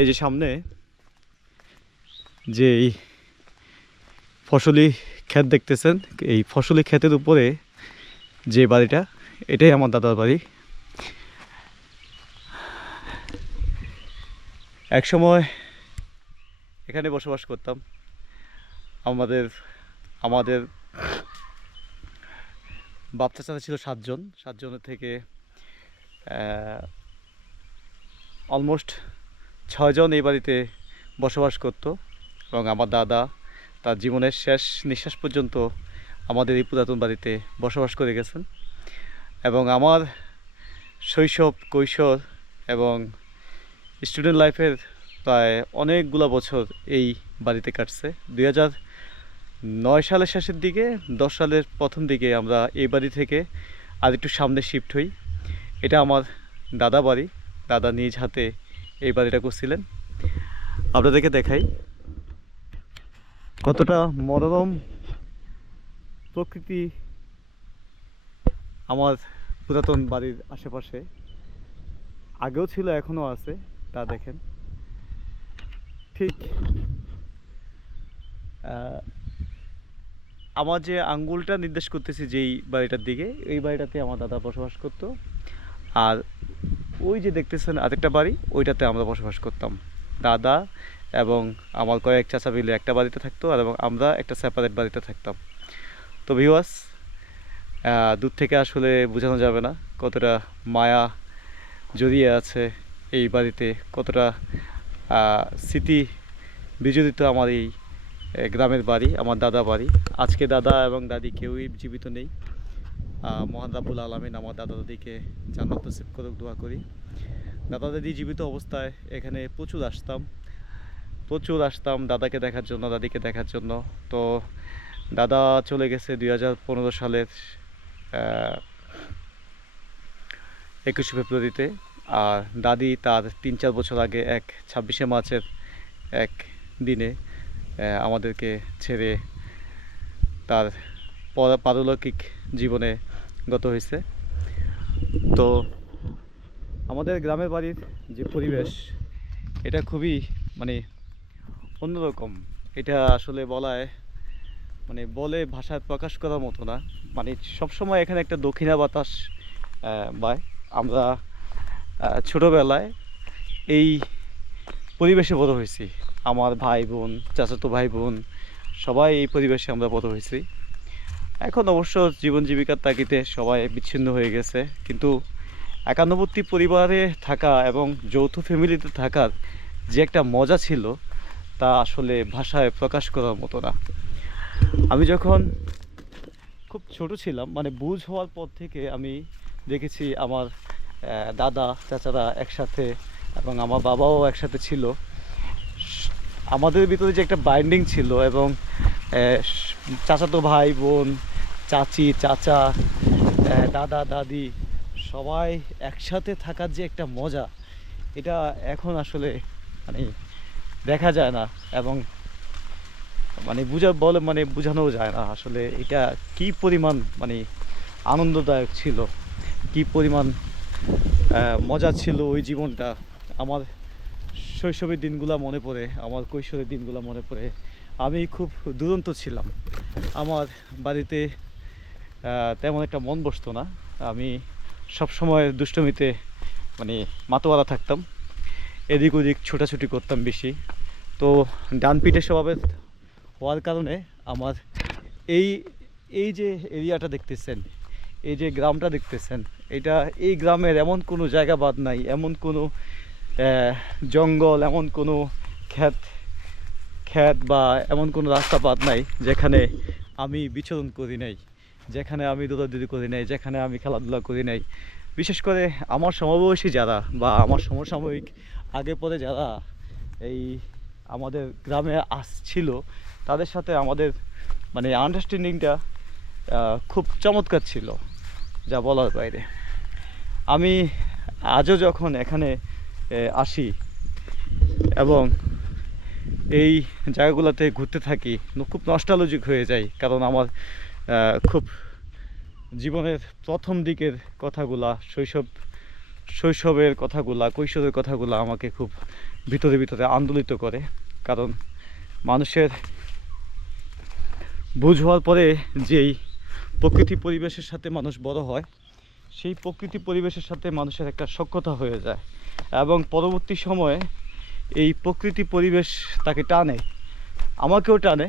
এই যে সামনে যে এই ফসলি ক্ষেত দেখতেছেন, এই ফসলি ক্ষেতের উপরে যে বাড়িটা, এটাই আমার দাদার বাড়ি। এক সময় এখানে বসবাস করতাম। আমাদের আমাদের বাপ চাচারা ছিল সাতজনের থেকে অলমোস্ট 6জন এই বাড়িতে বসবাস করত। এবং আমার দাদা তার জীবনের শেষ নিঃশ্বাস পর্যন্ত আমাদের এই পুরাতন বাড়িতে বসবাস করে গেছেন। এবং আমার শৈশব, কৈশোর এবং স্টুডেন্ট লাইফের প্রায় অনেকগুলো বছর এই বাড়িতে কাটছে। 2009 সালের শেষের দিকে, 10 সালের প্রথম দিকে আমরা এই বাড়ি থেকে আর একটু সামনে শিফট হই। এটা আমার দাদা বাড়ি। দাদা নিজ হাতে এই বাড়িটা করছিলেন। আপনাদেরকে দেখাই কতটা মনোরম প্রকৃতি আমার পুরাতন বাড়ির আশেপাশে আগেও ছিল, এখনও আছে। তা দেখেন, ঠিক আমার যে আঙ্গুলটা নির্দেশ করতেছি যেই বাড়িটার দিকে, এই বাড়িটাতে আমার দাদা বসবাস করতো। আর ওই যে দেখতেছেন আরেকটা বাড়ি, ওইটাতে আমরা বসবাস করতাম। দাদা এবং আমার কয়েক চাচা মিলে একটা বাড়িতে থাকতো, আর এবং আমরা একটা সেপারেট বাড়িতে থাকতাম। তো ভিউয়ার্স, দূর থেকে আসলে বোঝানো যাবে না কতটা মায়া জড়িয়ে আছে এই বাড়িতে, কতটা স্মৃতি বিজড়িত আমার এই গ্রামের বাড়ি, আমার দাদা বাড়ি। আজকে দাদা এবং দাদি কেউই জীবিত নেই। মহান রাব্বুল আলামিন আমার দাদা দাদিকে জান্নাত নসিব করুক, দোয়া করি। দাদা দাদি জীবিত অবস্থায় এখানে প্রচুর আসতাম দাদাকে দেখার জন্য, দাদিকে দেখার জন্য। তো দাদা চলে গেছে 2015 সালের 21 ফেব্রুয়ারিতে। আর দাদি তার 3-4 বছর আগে 26শে মার্চের এক দিনে আমাদেরকে ছেড়ে তার পারলৌকিক জীবনে গত হয়েছে। তো আমাদের গ্রামের বাড়ির যে পরিবেশ, এটা খুবই মানে অন্যরকম। এটা আসলে বলে ভাষায় প্রকাশ করার মতো না। মানে সবসময় এখানে একটা দক্ষিণা বাতাস বয়। আমরা ছোটোবেলায় এই পরিবেশে বড় হয়েছি। আমার ভাই বোন, চাচাতো ভাই বোন, সবাই এই পরিবেশে আমরা বড় হয়েছি। এখন অবশ্য জীবন জীবিকার তাগিদে সবাই বিচ্ছিন্ন হয়ে গেছে, কিন্তু একান্নবর্তী পরিবারে থাকা এবং যৌথ ফ্যামিলিতে থাকার যে একটা মজা ছিল, তা আসলে ভাষায় প্রকাশ করার মতো না। আমি যখন খুব ছোট ছিলাম, মানে বুঝ হওয়ার পর থেকে আমি দেখেছি আমার দাদা চাচারা একসাথে এবং আমার বাবাও একসাথে ছিল। আমাদের ভিতরে যে একটা বাইন্ডিং ছিল, এবং চাচাতো ভাই বোন, চাচি চাচা, দাদা দাদি সবাই একসাথে থাকার যে একটা মজা, এটা এখন আসলে মানে দেখা যায় না। এবং বোঝানোও যায় না আসলে এটা কি পরিমাণ আনন্দদায়ক ছিল, কি পরিমাণ মজা ছিল ওই জীবনটা। আমার শৈশবের দিনগুলো মনে পড়ে, আমার কৈশোরের দিনগুলো মনে পড়ে। আমি খুব দুরন্ত ছিলাম। আমার বাড়িতে তেমন একটা মন বসতো না। আমি সবসময় দুষ্টমিতে মাতোয়ারা থাকতাম, এদিক ওদিক ছোটাছুটি করতাম বেশি। তো ডান পিঠে স্বভাবের হওয়ার কারণে আমার এই এই যে এরিয়াটা দেখতেছেন, এই যে গ্রামটা দেখতেছেন, এই গ্রামের এমন কোনো জায়গা বাদ নাই, এমন কোনো জঙ্গল, এমন কোনো ক্ষেত বা এমন কোনো রাস্তা বাদ নাই যেখানে আমি বিচরণ করি নাই, যেখানে আমি দৌড়াদৌড়ি করি নাই, যেখানে আমি খেলাধুলা করি নাই। বিশেষ করে আমার সমবয়সী যারা বা আমার সমসাময়িক আগে পরে যারা এই আমাদের গ্রামে আসছিল, তাদের সাথে আমাদের আন্ডারস্ট্যান্ডিংটা খুব চমৎকার ছিল, যা বলার বাইরে। আমি আজও যখন এখানে আসি এবং এই জায়গাগুলোতে ঘুরতে থাকি, খুব নস্টালজিক হয়ে যাই, কারণ আমার খুব জীবনের প্রথম দিকের কথাগুলা, শৈশব শৈশবের কথাগুলা, কৈশোরের কথাগুলা আমাকে খুব ভিতরে ভিতরে আন্দোলিত করে। কারণ মানুষের বুঝ হওয়ার পরে যেই প্রকৃতি পরিবেশের সাথে মানুষ বড় হয়, সেই প্রকৃতি পরিবেশের সাথে মানুষের একটা সখ্যতা হয়ে যায় এবং পরবর্তী সময়ে এই প্রকৃতি পরিবেশ তাকে টানে, আমাকেও টানে।